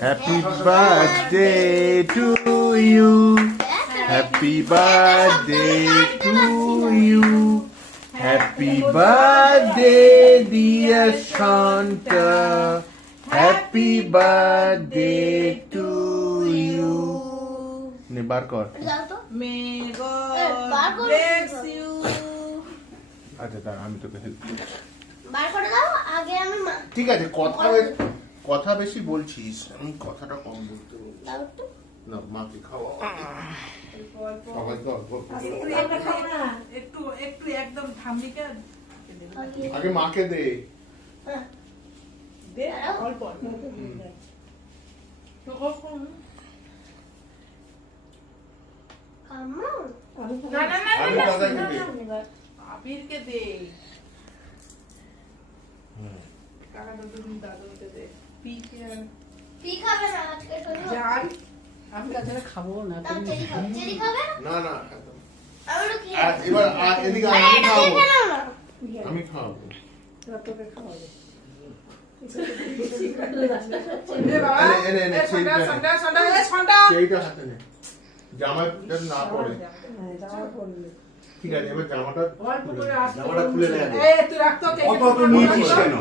Happy birthday to you. Happy birthday to you. Happy birthday, dear Shanta. Happy birthday to you. নে বার কর। May God bless you. আচ্ছা দাঁড়া আমি তোকে help করছি। বার করে দাও আগে আমি ঠিক আছে কথা বেশি বলছিস আমি কথাটা কম বলতে বলছি না মাকে খাওয়া সবাইকে অল্প একটু একদম থামবি কেন? আগে মাকে দে দে অল্প তো কখন না না না আমি কথা দিবি আবিরকে দে কাকা দাদুকে দে পি খাবে না আজকে জান আমি তাছাড়া খাবো না। চেরি খাবে না না একদম আমি কি এবার এদিকে আমি খাওয়াবো তোকে খাওয়াবো। সেইটা হাতে নে জামা না পরে ঠিক আছে এবার জামাটা খুলে নেয় তুই রাখতো অত নিয়ে কেন?